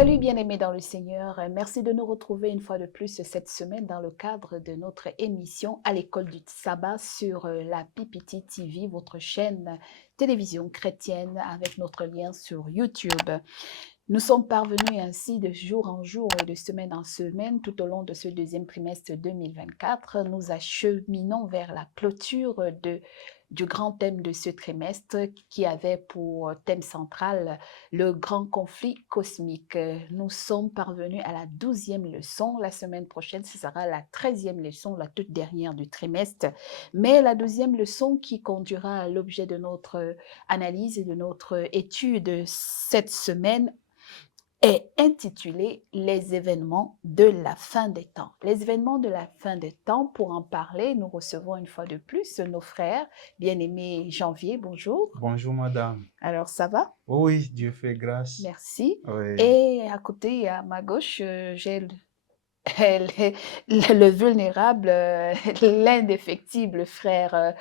Salut bien-aimés dans le Seigneur, merci de nous retrouver une fois de plus cette semaine dans le cadre de notre émission à l'école du sabbat sur la PPT TV, votre chaîne télévision chrétienne avec notre lien sur YouTube. Nous sommes parvenus ainsi de jour en jour et de semaine en semaine tout au long de ce deuxième trimestre 2024. Nous acheminons vers la clôture du grand thème de ce trimestre qui avait pour thème central le grand conflit cosmique. Nous sommes parvenus à la 12e leçon. La semaine prochaine, ce sera la 13e leçon, la toute dernière du trimestre. Mais la 12e leçon qui conduira à l'objet de notre analyse et de notre étude cette semaine est intitulé « Les événements de la fin des temps ». Les événements de la fin des temps, pour en parler, nous recevons une fois de plus nos frères, bien-aimés Janvier, bonjour. Bonjour madame. Alors, ça va? Oui, Dieu fait grâce. Merci. Oui. Et à côté, à ma gauche, j'ai le vulnérable, l'indéfectible frère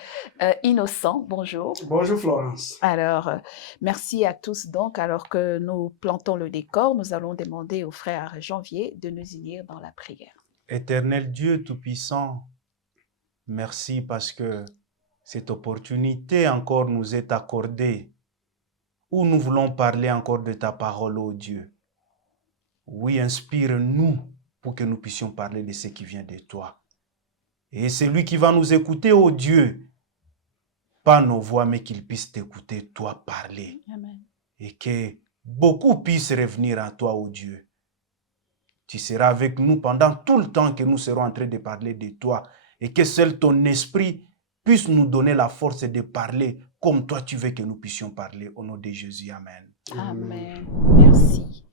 Innocent, bonjour. Bonjour Florence. Alors, merci à tous donc. Alors que nous plantons le décor, nous allons demander au frère Janvier de nous unir dans la prière. Éternel Dieu Tout-Puissant, merci parce que cette opportunité encore nous est accordée où nous voulons parler encore de ta parole, ô Dieu. Oui, inspire-nous pour que nous puissions parler de ce qui vient de toi. Et celui qui va nous écouter, ô Dieu, pas nos voix, mais qu'il puisse t'écouter, toi parler. Amen. Et que beaucoup puissent revenir à toi, ô Dieu. Tu seras avec nous pendant tout le temps que nous serons en train de parler de toi. Et que seul ton esprit puisse nous donner la force de parler comme toi tu veux que nous puissions parler. Au nom de Jésus, Amen. Amen. Merci.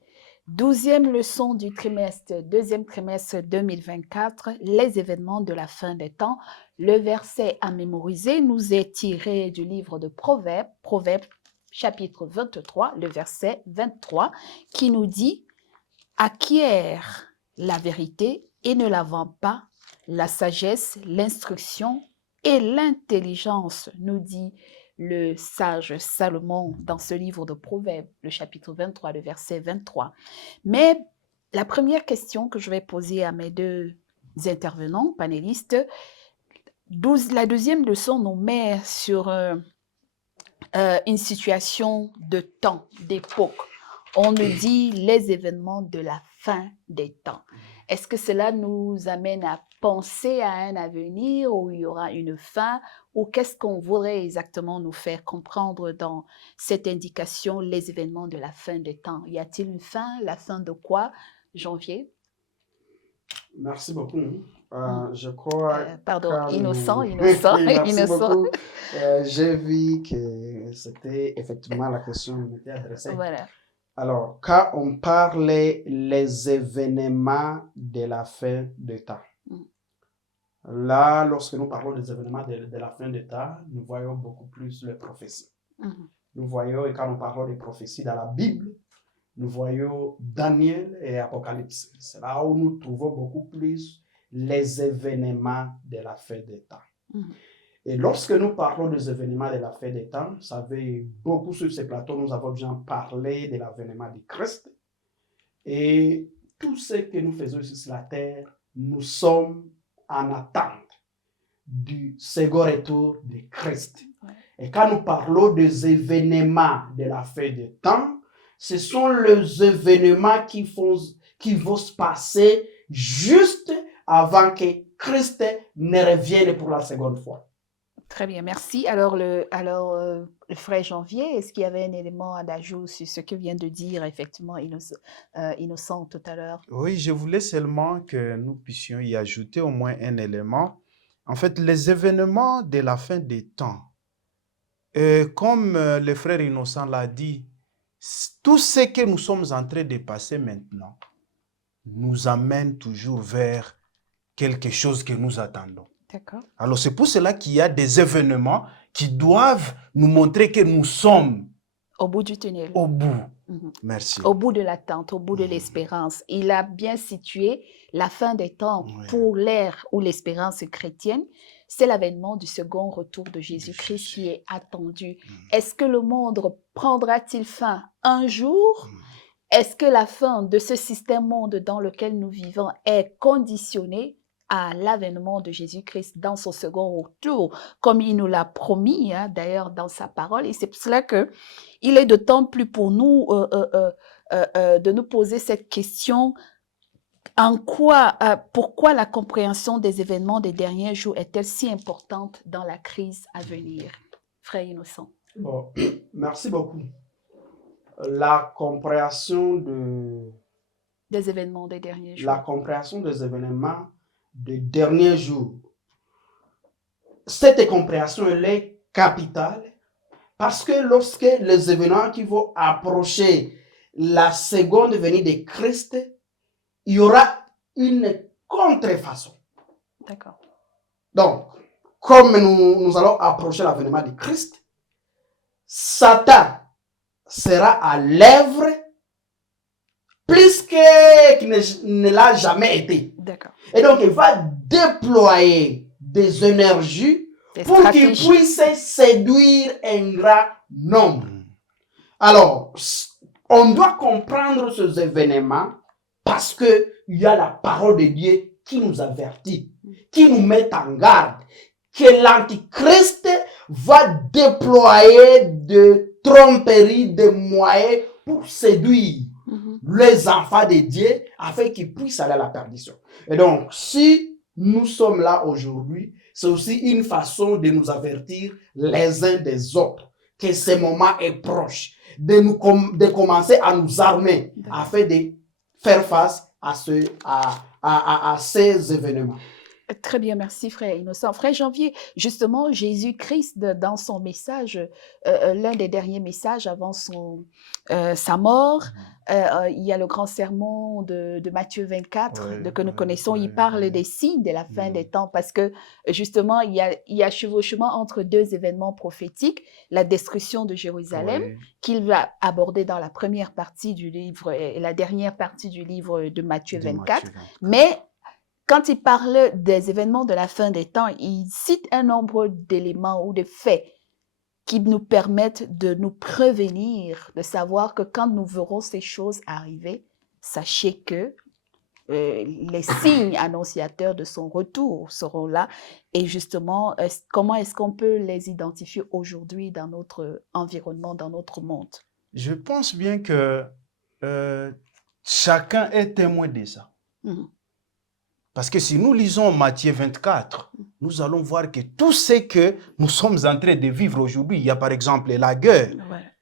12e leçon du trimestre, deuxième trimestre 2024, les événements de la fin des temps. Le verset à mémoriser nous est tiré du livre de Proverbes, Proverbes chapitre 23, le verset 23, qui nous dit « Acquiert la vérité et ne la vends pas, la sagesse, l'instruction et l'intelligence », nous dit le sage Salomon dans ce livre de Proverbes, le chapitre 23, le verset 23. Mais la première question que je vais poser à mes deux intervenants, panélistes, la deuxième leçon nous met sur une situation de temps, d'époque. On nous dit les événements de la fin des temps. Est-ce que cela nous amène à penser à un avenir où il y aura une fin, ou qu'est-ce qu'on voudrait exactement nous faire comprendre dans cette indication, les événements de la fin des temps? Y a-t-il une fin? La fin de quoi? Janvier? Merci beaucoup. Je crois Pardon, que innocent. Merci Innocent. beaucoup. J'ai vu que c'était effectivement la question qui m'était adressée. Voilà. Alors, quand on parlait les événements de la fin des temps, là, lorsque nous parlons des événements de la fin des temps, nous voyons beaucoup plus les prophéties. Nous voyons, et quand nous parlons des prophéties dans la Bible, nous voyons Daniel et Apocalypse. C'est là où nous trouvons beaucoup plus les événements de la fin des temps. Et lorsque nous parlons des événements de la fin des temps, vous savez, beaucoup sur ces plateaux, nous avons déjà parlé de l'avènement du Christ. Et tout ce que nous faisons ici sur la terre, nous sommes en attente du second retour de Christ. Et quand nous parlons des événements de la fin des temps, ce sont les événements qui vont se passer juste avant que Christ ne revienne pour la seconde fois. Très bien, merci. Alors, le frère Janvier, est-ce qu'il y avait un élément d'ajout sur ce que vient de dire effectivement Innocent tout à l'heure? Oui, je voulais seulement que nous puissions y ajouter au moins un élément. En fait, les événements de la fin des temps, comme le frère Innocent l'a dit, tout ce que nous sommes en train de passer maintenant nous amène toujours vers quelque chose que nous attendons. D'accord. Alors c'est pour cela qu'il y a des événements qui doivent nous montrer que nous sommes au bout du tunnel. Au bout. Merci. Au bout de l'attente, au bout de l'espérance. Il a bien situé la fin des temps pour l'ère où l'espérance est chrétienne. C'est l'avènement du second retour de Jésus-Christ qui est attendu. Est-ce que le monde prendra-t-il fin un jour? est-ce que la fin de ce système monde dans lequel nous vivons est conditionnée à l'avènement de Jésus-Christ dans son second retour, comme il nous l'a promis, hein, d'ailleurs, dans sa parole. Et c'est pour cela que il est d'autant plus pour nous de nous poser cette question. Pourquoi la compréhension des événements des derniers jours est-elle si importante dans la crise à venir? Frère Innocent. Bon, merci beaucoup. La compréhension des événements des derniers jours. La compréhension des événements des derniers jours. Cette compréhension, elle est capitale parce que lorsque les événements qui vont approcher la seconde venue de Christ, il y aura une contrefaçon. D'accord. Donc, comme nous allons approcher l'avènement de Christ, Satan sera à l'œuvre plus qu'il ne l'a jamais été. D'accord. Et donc, il va déployer des énergies pour qu'il puisse séduire un grand nombre. Alors, on doit comprendre ces événements parce qu'il y a la parole de Dieu qui nous avertit, qui nous met en garde, que l'Antichrist va déployer de tromperies, de moyens pour séduire les enfants de Dieu afin qu'ils puissent aller à la perdition. Et donc, si nous sommes là aujourd'hui, c'est aussi une façon de nous avertir les uns des autres que ce moment est proche, de commencer à nous armer afin de faire face à ces événements. Très bien, merci frère Innocent. Frère Janvier, justement, Jésus-Christ, dans son message, l'un des derniers messages avant sa mort, il y a le grand sermon de Matthieu 24 que nous connaissons. Il parle des signes de la fin des temps parce que justement, il y a chevauchement entre deux événements prophétiques, la destruction de Jérusalem, qu'il va aborder dans la première partie du livre et la dernière partie du livre de Matthieu 24. Mais quand il parle des événements de la fin des temps, il cite un nombre d'éléments ou de faits qui nous permettent de nous prévenir, de savoir que quand nous verrons ces choses arriver, sachez que les signes annonciateurs de son retour seront là. Et justement, comment est-ce qu'on peut les identifier aujourd'hui dans notre environnement, dans notre monde? Je pense bien que chacun est témoin de ça. Parce que si nous lisons Matthieu 24, nous allons voir que tout ce que nous sommes en train de vivre aujourd'hui, il y a par exemple la guerre,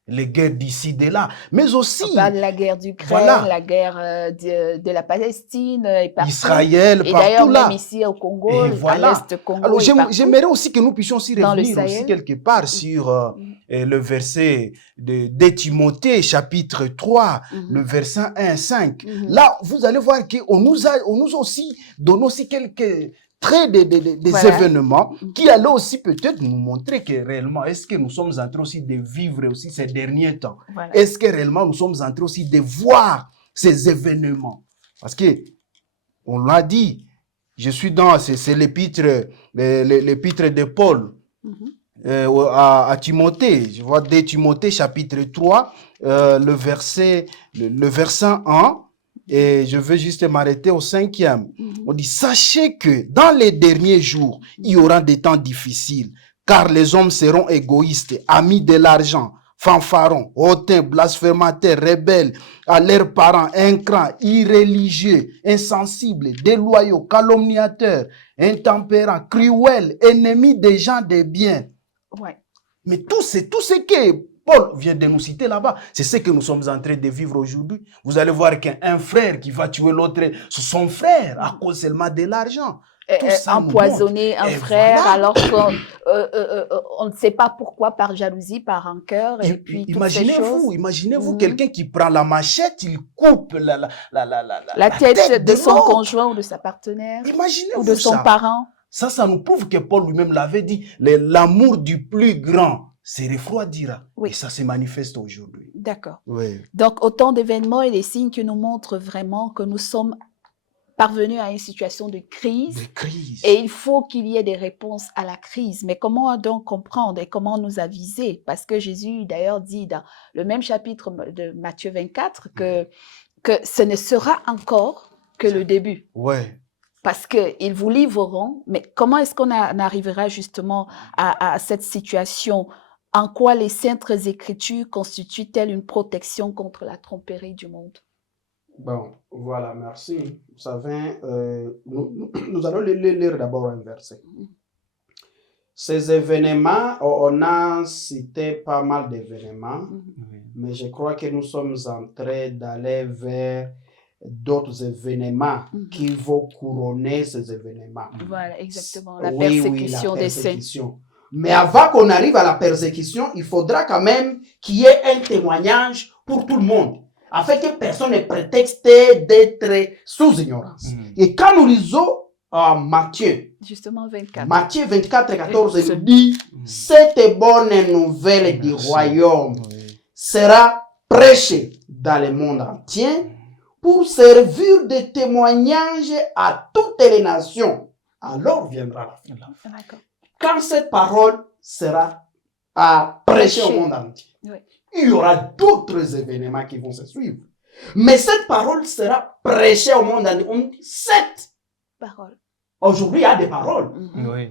les guerres d'ici, de là, mais aussi... On parle de la guerre d'Ukraine, la guerre de la Palestine, et partout. Israël, et partout d'ailleurs, là. Même ici au Congo, à l'Est Congo. Alors, j'aimerais aussi que nous puissions aussi revenir aussi quelque part sur le verset de 2 Timothée, chapitre 3, le verset 1-5. Là, vous allez voir qu'on nous a aussi donné aussi quelques traits des événements qui allaient aussi peut-être nous montrer que réellement, est-ce que nous sommes en train aussi de vivre aussi ces derniers temps? Est-ce que réellement nous sommes en train aussi de voir ces événements? Parce que, on l'a dit, je suis dans, c'est l'épître de Paul à Timothée. Je vois 2 Timothée chapitre 3, le verset 1. Et je veux juste m'arrêter au 5e. On dit, sachez que dans les derniers jours, il y aura des temps difficiles, car les hommes seront égoïstes, amis de l'argent, fanfarons, hautains, blasphémateurs, rebelles, à leurs parents, incrants, irréligieux, insensibles, déloyaux, calomniateurs, intempérants, cruels, ennemis des gens de bien. Mais tout ce que Paul vient de nous citer là-bas, c'est ce que nous sommes en train de vivre aujourd'hui. Vous allez voir qu'un frère qui va tuer l'autre, son frère, à cause seulement de l'argent. Empoisonner un frère alors qu'on ne sait pas pourquoi, par jalousie, par rancœur. Et puis imaginez-vous quelqu'un qui prend la machette, il coupe la tête de son conjoint ou de sa partenaire ou de son parent. Ça nous prouve que Paul lui-même l'avait dit. L'amour du plus grand se refroidira. Et ça se manifeste aujourd'hui. D'accord. Donc, autant d'événements et des signes qui nous montrent vraiment que nous sommes parvenus à une situation de crise. De crise. Et il faut qu'il y ait des réponses à la crise. Mais comment donc comprendre et comment nous aviser? Parce que Jésus, d'ailleurs, dit dans le même chapitre de Matthieu 24 que ce ne sera encore que le début. Ouais. Parce qu'ils vous livreront. Mais comment est-ce qu'on arrivera justement à cette situation? En quoi les saintes écritures constituent-elles une protection contre la tromperie du monde? Bon, voilà, merci. Vous savez, nous allons lire d'abord un verset. Ces événements, on a cité pas mal d'événements, mais je crois que nous sommes en train d'aller vers d'autres événements qui vont couronner ces événements. Voilà, exactement. La Oui, persécution la des saints. persécution. Mais avant qu'on arrive à la persécution, il faudra quand même qu'il y ait un témoignage pour tout le monde, afin que personne n'ait prétexte d'être sous ignorance. Et quand nous lisons Matthieu, justement 24. Matthieu 24, 14, il nous dit, cette bonne nouvelle du royaume sera prêchée dans le monde entier pour servir de témoignage à toutes les nations. Alors viendra la fin. D'accord. Quand cette parole sera prêchée au monde entier, il y aura d'autres événements qui vont se suivre. Mais cette parole sera prêchée au monde entier. On dit cette parole. Aujourd'hui, il y a des paroles.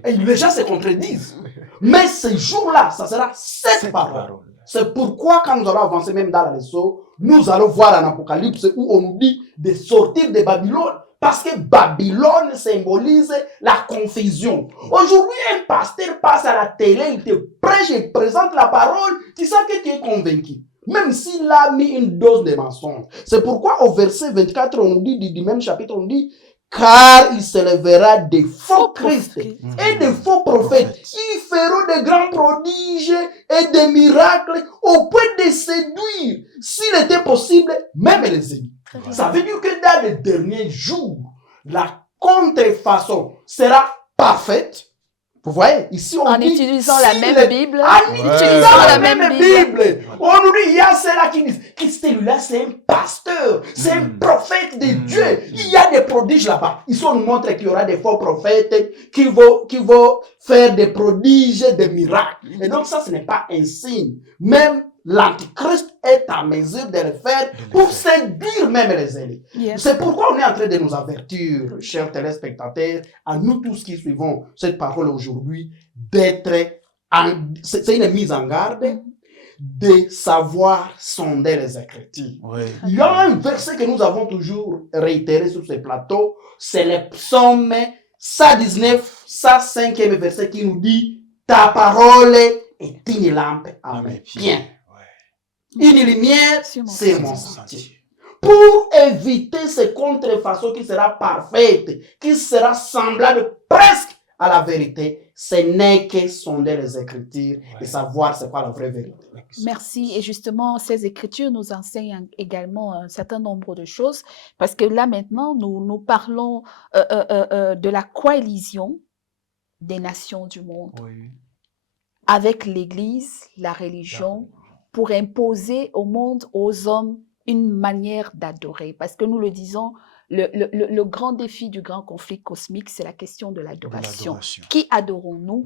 Et les gens se contredisent. Mais ce jour-là, ça sera cette parole. C'est pourquoi, quand nous allons avancer même dans la leçon, nous allons voir en Apocalypse où on nous dit de sortir de Babylone. Parce que Babylone symbolise la confusion. Aujourd'hui, un pasteur passe à la télé, il te prêche, il présente la parole, tu sens que tu es convaincu. Même s'il a mis une dose de mensonge. C'est pourquoi au verset 24, on nous dit, du même chapitre, on nous dit, car il se lèvera des faux Christ et des faux prophètes. Ils feront de grands prodiges et des miracles au point de séduire, s'il était possible, même les ennemis. Ça veut dire que dans les derniers jours, la contrefaçon sera parfaite. Vous voyez, ici on dit... En utilisant la même Bible. En utilisant la même Bible. On nous dit, il y a ceux-là qui disent que celui-là, c'est un pasteur, c'est un prophète de Dieu. Il y a des prodiges là-bas. Ici, on nous montre qu'il y aura des faux prophètes qui vont faire des prodiges, des miracles. Et donc ça, ce n'est pas un signe. Même l'Antichrist est en mesure de le faire pour séduire même les élus. C'est pourquoi on est en train de nous avertir, chers téléspectateurs, à nous tous qui suivons cette parole aujourd'hui, c'est une mise en garde, de savoir sonder les Écritures. Il y a un verset que nous avons toujours réitéré sur ce plateau, c'est le psaume 119, 105e verset qui nous dit « Ta parole est une lampe à mes pieds. Une lumière, c'est mon sentier. » Pour éviter ces contrefaçons qui sera parfaite, qui sera semblable presque à la vérité, ce n'est que sonder les Écritures et savoir c'est quoi la vraie vérité. Merci. Et justement, ces Écritures nous enseignent également un certain nombre de choses, parce que là maintenant, nous parlons de la coalition des nations du monde avec l'Église, la religion, pour imposer au monde, aux hommes, une manière d'adorer. Parce que nous le disons, le grand défi du grand conflit cosmique, c'est la question de l'adoration. Qui adorons-nous?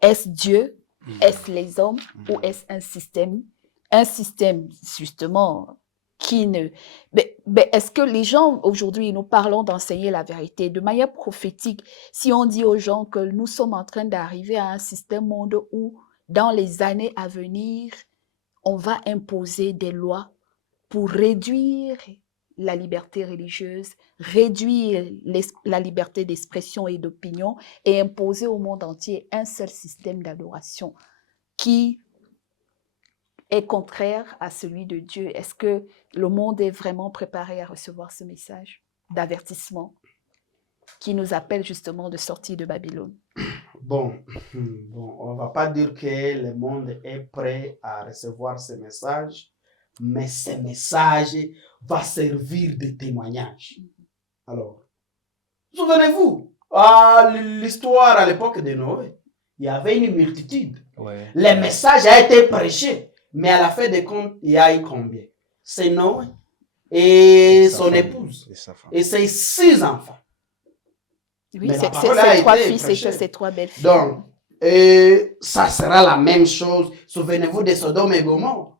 Est-ce Dieu? Est-ce les hommes? Ou est-ce un système? Un système, justement, qui ne... Mais est-ce que les gens, aujourd'hui, nous parlons d'enseigner la vérité de manière prophétique, si on dit aux gens que nous sommes en train d'arriver à un système monde où, dans les années à venir, on va imposer des lois pour réduire la liberté religieuse, réduire la liberté d'expression et d'opinion et imposer au monde entier un seul système d'adoration qui est contraire à celui de Dieu. Est-ce que le monde est vraiment préparé à recevoir ce message d'avertissement qui nous appelle justement de sortir de Babylone? Bon, on ne va pas dire que le monde est prêt à recevoir ce message, mais ce message va servir de témoignage. Alors, souvenez-vous, l'histoire à l'époque de Noé, il y avait une multitude. Le message a été prêché, mais à la fin des comptes, il y a eu combien? C'est Noé et sa son femme, épouse et sa femme. et ses 6 enfants. Oui, Mais la c'est parole a ses 3 été fils et prêchée. ses 3 belles-filles. Donc, et ça sera la même chose. Souvenez-vous de Sodome et Gomorrhe.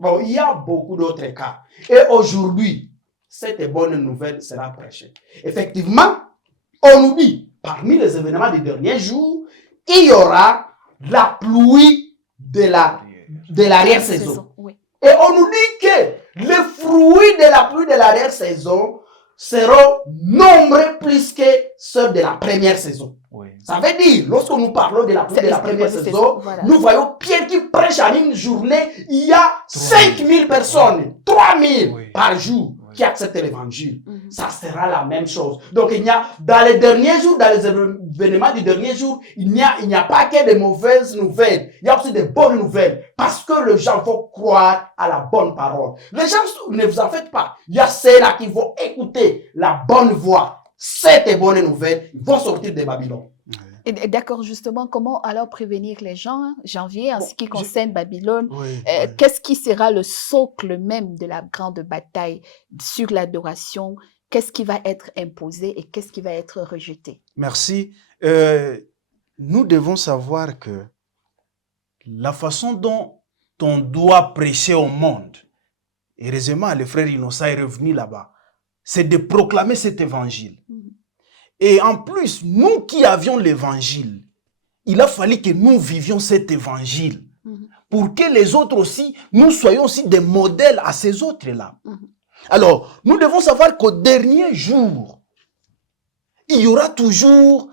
Bon, il y a beaucoup d'autres cas. Et aujourd'hui, cette bonne nouvelle sera prêchée. Effectivement, on nous dit, parmi les événements des derniers jours, il y aura la pluie de l'arrière-saison. Oui. Et on nous dit que les fruits de la pluie de l'arrière-saison seront nombreux plus que ceux de la première saison. Oui. Ça veut dire, lorsque nous parlons de la pluie de la première saison, voilà. nous voyons Pierre qui prêche en une journée, il y a 5000 personnes, 3000 Oui. par jour Oui. qui acceptent l'évangile. Mhm. Ça sera la même chose. Donc il y a, dans les derniers jours, dans les événements du dernier jour, il n'y a pas que de mauvaises nouvelles, il y a aussi de bonnes nouvelles, parce que les gens vont croire à la bonne parole. Les gens, ne vous en faites pas, il y a ceux-là qui vont écouter la bonne voix. Cette bonne nouvelle, ils vont sortir de Babylone. Et d'accord, justement, comment alors prévenir les gens, hein, Janvier, en ce qui concerne Babylone, Oui, qu'est-ce qui sera le socle même de la grande bataille sur l'adoration? Qu'est-ce qui va être imposé et qu'est-ce qui va être rejeté? Merci. Nous devons savoir que la façon dont on doit prêcher au monde, heureusement, le frère Innocent est revenu là-bas, c'est de proclamer cet évangile. Et en plus, nous qui avions l'évangile, il a fallu que nous vivions cet évangile pour que les autres aussi, nous soyons aussi des modèles à ces autres-là. Alors, nous devons savoir qu'au dernier jour, il y aura toujours,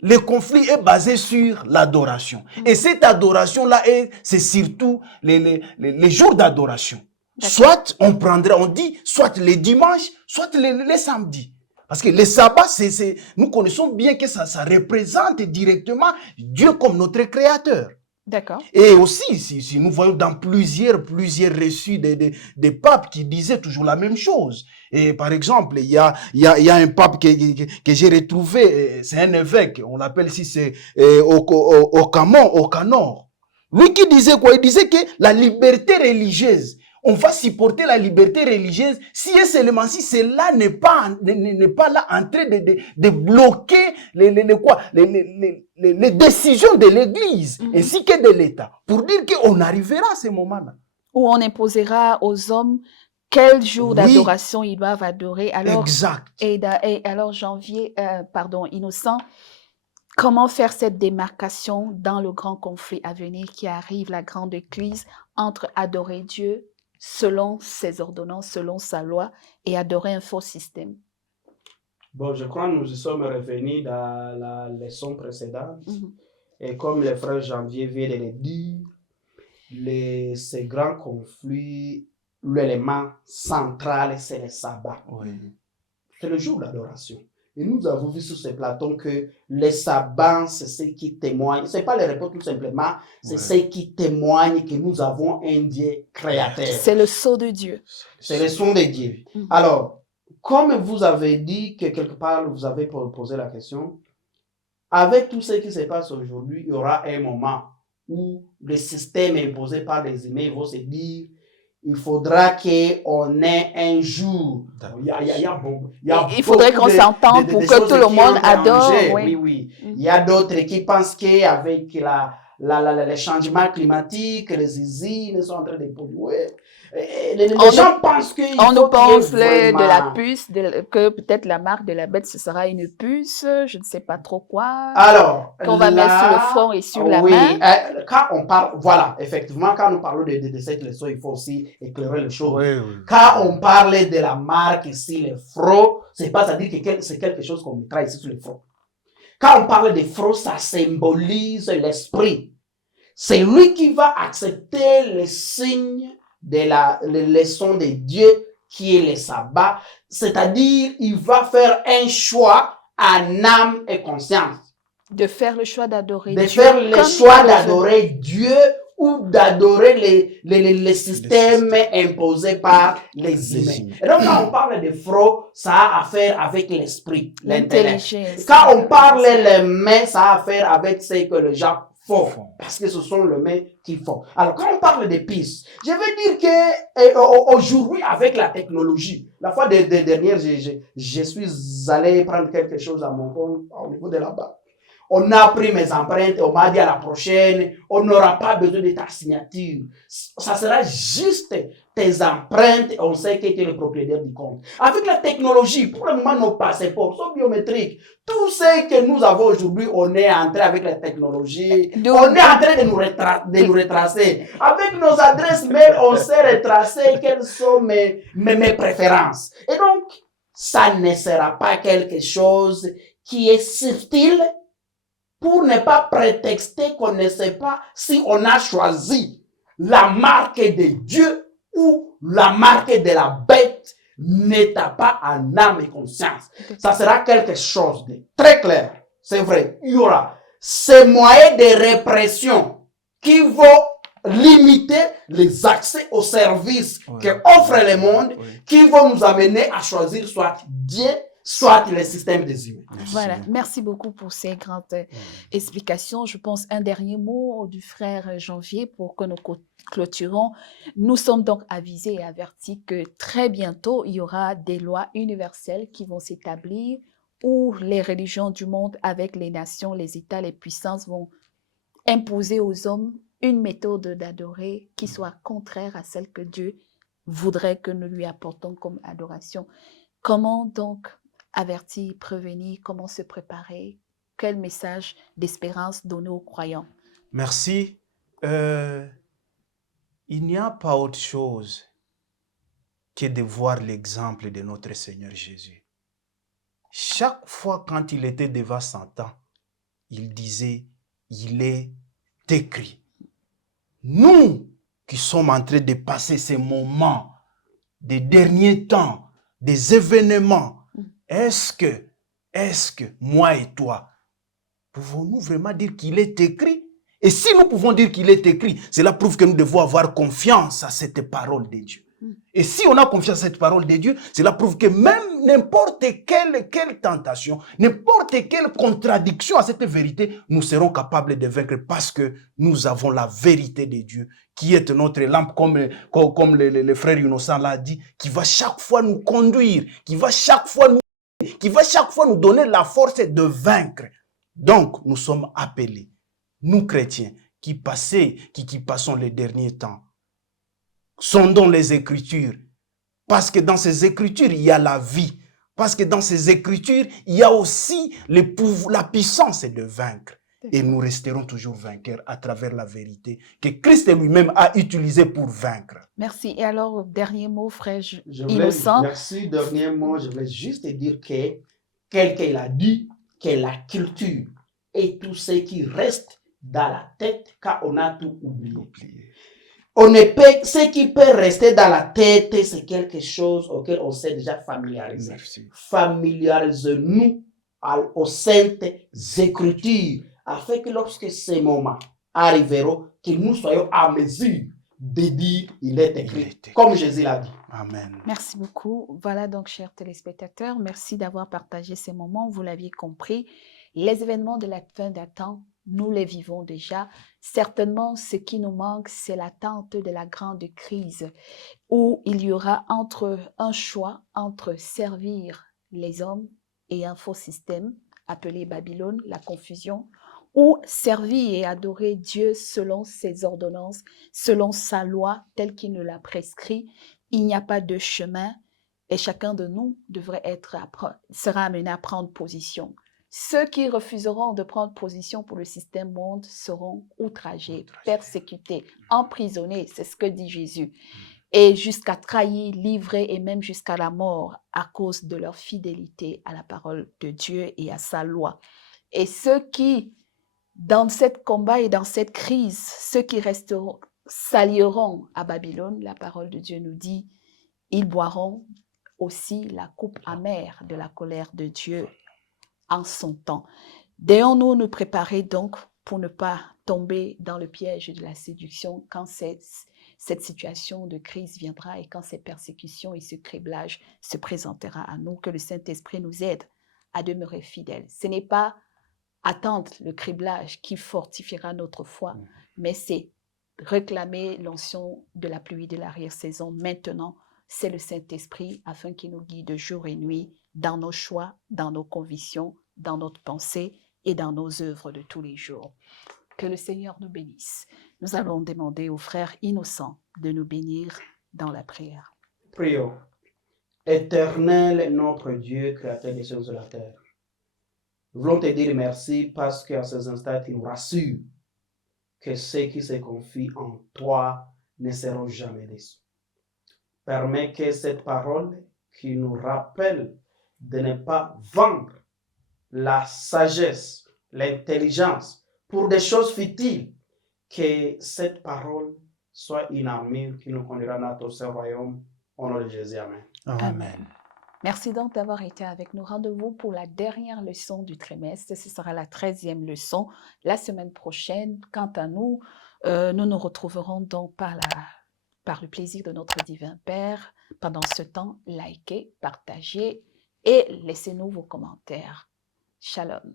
le conflit est basé sur l'adoration. Et cette adoration-là, c'est surtout les jours d'adoration. Soit on prendra, on dit, soit les dimanches, soit les samedis. Parce que le sabbat, nous connaissons bien que ça représente directement Dieu comme notre créateur. D'accord. Et aussi, si nous voyons dans plusieurs reçus des papes qui disaient toujours la même chose. Et par exemple, il y a un pape que j'ai retrouvé, c'est un évêque, on l'appelle ici, c'est au Canor. Lui qui disait quoi? Il disait que la liberté religieuse, on va supporter la liberté religieuse si et seulement si cela n'est pas là en train de bloquer les décisions de l'Église ainsi que de l'État. Pour dire qu'on arrivera à ce moment-là. Où on imposera aux hommes quel jour d'adoration ils doivent adorer. Alors, exact. Et alors, Innocent, comment faire cette démarcation dans le grand conflit à venir qui arrive, la grande crise entre adorer Dieu selon ses ordonnances, selon sa loi, et adorer un faux système? Bon, je crois que nous y sommes revenus dans la leçon précédente. Et comme le frère Janvier vient de le dire, ces grands conflits, l'élément central, c'est le sabbat. C'est le jour d'adoration. Et nous avons vu sur ce plateau que le sabbat, c'est ce qui témoigne, ce n'est pas le repos tout simplement, c'est ce qui témoigne que nous avons un Dieu créateur. C'est le sceau de Dieu. C'est le sceau de Dieu. Alors, comme vous avez dit que quelque part, vous avez posé la question, avec tout ce qui se passe aujourd'hui, il y aura un moment où le système imposé par les humains vont se dire, il faudra qu'on ait un jour. Il faudrait qu'on s'entende pour que tout le monde adore. Oui. Il y a d'autres qui pensent qu'avec les changements climatiques, les usines sont en train de polluer. Les gens pensent qu'il on nous pense vraiment... de la puce, que peut-être la marque de la bête, ce sera une puce, je ne sais pas trop quoi. Alors, qu'on va mettre sur le front et sur la main. Quand on parle, voilà, effectivement, quand nous parlons de cette leçon, il faut aussi éclairer les choses. Oui. Quand on parle de la marque ici, le front, c'est pas à dire que c'est quelque chose qu'on mettra ici sur le front. Quand on parle de front, ça symbolise l'esprit. C'est lui qui va accepter les signes de la leçon de Dieu qui est le sabbat, c'est-à-dire il va faire un choix en âme et conscience. De faire le choix d'adorer Dieu. De faire le choix d'adorer Dieu ou d'adorer les systèmes imposés par les humains. Et donc quand on parle de fraude, ça a affaire avec l'esprit, l'intellect. Quand on parle les mains, ça a affaire avec ce que les gens font. Parce que ce sont les mains qui font. Alors, quand on parle d'épices, je veux dire que aujourd'hui, avec la technologie, la fois dernière, je suis allé prendre quelque chose à mon compte au niveau de la banque. On a pris mes empreintes, on m'a dit à la prochaine, on n'aura pas besoin de ta signature. Ça sera juste tes empreintes, on sait que tu es le propriétaire du compte. Avec la technologie, pour le moment, nos passeports sont biométriques. Tout ce que nous avons aujourd'hui, on est entré avec la technologie. On est en train de nous retracer. Avec nos adresses mail, on sait retracer quelles sont mes préférences. Et donc, ça ne sera pas quelque chose qui est subtil, pour ne pas prétexter qu'on ne sait pas si on a choisi la marque de Dieu ou la marque de la bête, n'étant pas en âme et conscience. Ça sera quelque chose de très clair. C'est vrai, il y aura ces moyens de répression qui vont limiter les accès aux services que offre le monde, qui vont nous amener à choisir soit Dieu, soit les systèmes des humains. Voilà, merci beaucoup pour ces grandes explications. Je pense un dernier mot du frère Janvier pour que nous clôturons. Nous sommes donc avisés et avertis que très bientôt, il y aura des lois universelles qui vont s'établir où les religions du monde avec les nations, les États, les puissances vont imposer aux hommes une méthode d'adorer qui soit contraire à celle que Dieu voudrait que nous lui apportons comme adoration. Comment donc avertir, prévenir, comment se préparer? Quel message d'espérance donner aux croyants? Merci. Il n'y a pas autre chose que de voir l'exemple de notre Seigneur Jésus. Chaque fois quand il était devant Satan, il disait, il est écrit. Nous qui sommes en train de passer ces moments des derniers temps, des événements, est-ce que moi et toi, pouvons-nous vraiment dire qu'il est écrit? Et si nous pouvons dire qu'il est écrit, cela prouve que nous devons avoir confiance à cette parole de Dieu. Et si on a confiance à cette parole de Dieu, cela prouve que même n'importe quelle tentation, n'importe quelle contradiction à cette vérité, nous serons capables de vaincre parce que nous avons la vérité de Dieu qui est notre lampe, comme le frère Innocent l'a dit, qui va chaque fois nous conduire, qui va chaque fois nous donner la force de vaincre. Donc, nous sommes appelés, nous chrétiens, qui passons les derniers temps, sondons les Écritures, parce que dans ces Écritures, il y a la vie. Parce que dans ces Écritures, il y a aussi la puissance de vaincre. Et nous resterons toujours vainqueurs à travers la vérité que Christ lui-même a utilisée pour vaincre. Merci. Et alors, dernier mot, frère Innocent. Merci, dernier mot. Je voulais juste dire que quelqu'un l'a dit, que la culture est tout ce qui reste dans la tête quand on a tout oublié. Ce qui peut rester dans la tête, c'est quelque chose auquel on s'est déjà familiarisé. Familiarisez-nous aux saintes Écritures, afin que lorsque ces moments arriveront, que nous soyons à mesure de dire il est écrit, comme Jésus l'a dit. Amen. Merci beaucoup. Voilà donc, chers téléspectateurs, merci d'avoir partagé ces moments. Vous l'aviez compris, les événements de la fin des temps, nous les vivons déjà. Certainement, ce qui nous manque, c'est l'attente de la grande crise où il y aura un choix entre servir les hommes et un faux système appelé Babylone, la confusion, ou servir et adorer Dieu selon ses ordonnances, selon sa loi telle qu'il nous l'a prescrit. Il n'y a pas de chemin et chacun de nous sera amené à prendre position. Ceux qui refuseront de prendre position pour le système monde seront outragés, persécutés, emprisonnés, c'est ce que dit Jésus, et jusqu'à trahir, livrer et même jusqu'à la mort à cause de leur fidélité à la parole de Dieu et à sa loi. Et ceux qui, dans ce combat et dans cette crise, ceux qui resteront, s'allieront à Babylone, la parole de Dieu nous dit, ils boiront aussi la coupe amère de la colère de Dieu en son temps. Devons-nous nous préparer donc pour ne pas tomber dans le piège de la séduction quand cette situation de crise viendra et quand ces persécutions et ce criblage se présentera à nous, que le Saint-Esprit nous aide à demeurer fidèles. Ce n'est pas attendre le criblage qui fortifiera notre foi, Mm. mais c'est réclamer l'onction de la pluie de l'arrière-saison maintenant. C'est le Saint-Esprit afin qu'il nous guide jour et nuit dans nos choix, dans nos convictions, dans notre pensée et dans nos œuvres de tous les jours. Que le Seigneur nous bénisse. Nous allons demander aux frères innocents de nous bénir dans la prière. Prions. Éternel notre Dieu, créateur des cieux et de la terre, nous voulons te dire merci parce qu'à ces instants, tu nous rassures que ceux qui se confient en toi ne seront jamais déçus. Permets que cette parole qui nous rappelle de ne pas vendre la sagesse, l'intelligence pour des choses futiles, que cette parole soit une armure qui nous conduira dans notre saint royaume. Au nom de Jésus, Amen. Amen. Merci donc d'avoir été avec nous. Rendez-vous pour la dernière leçon du trimestre. Ce sera la 13e leçon la semaine prochaine. Quant à nous, nous nous retrouverons donc par le plaisir de notre divin Père. Pendant ce temps, likez, partagez et laissez-nous vos commentaires. Shalom.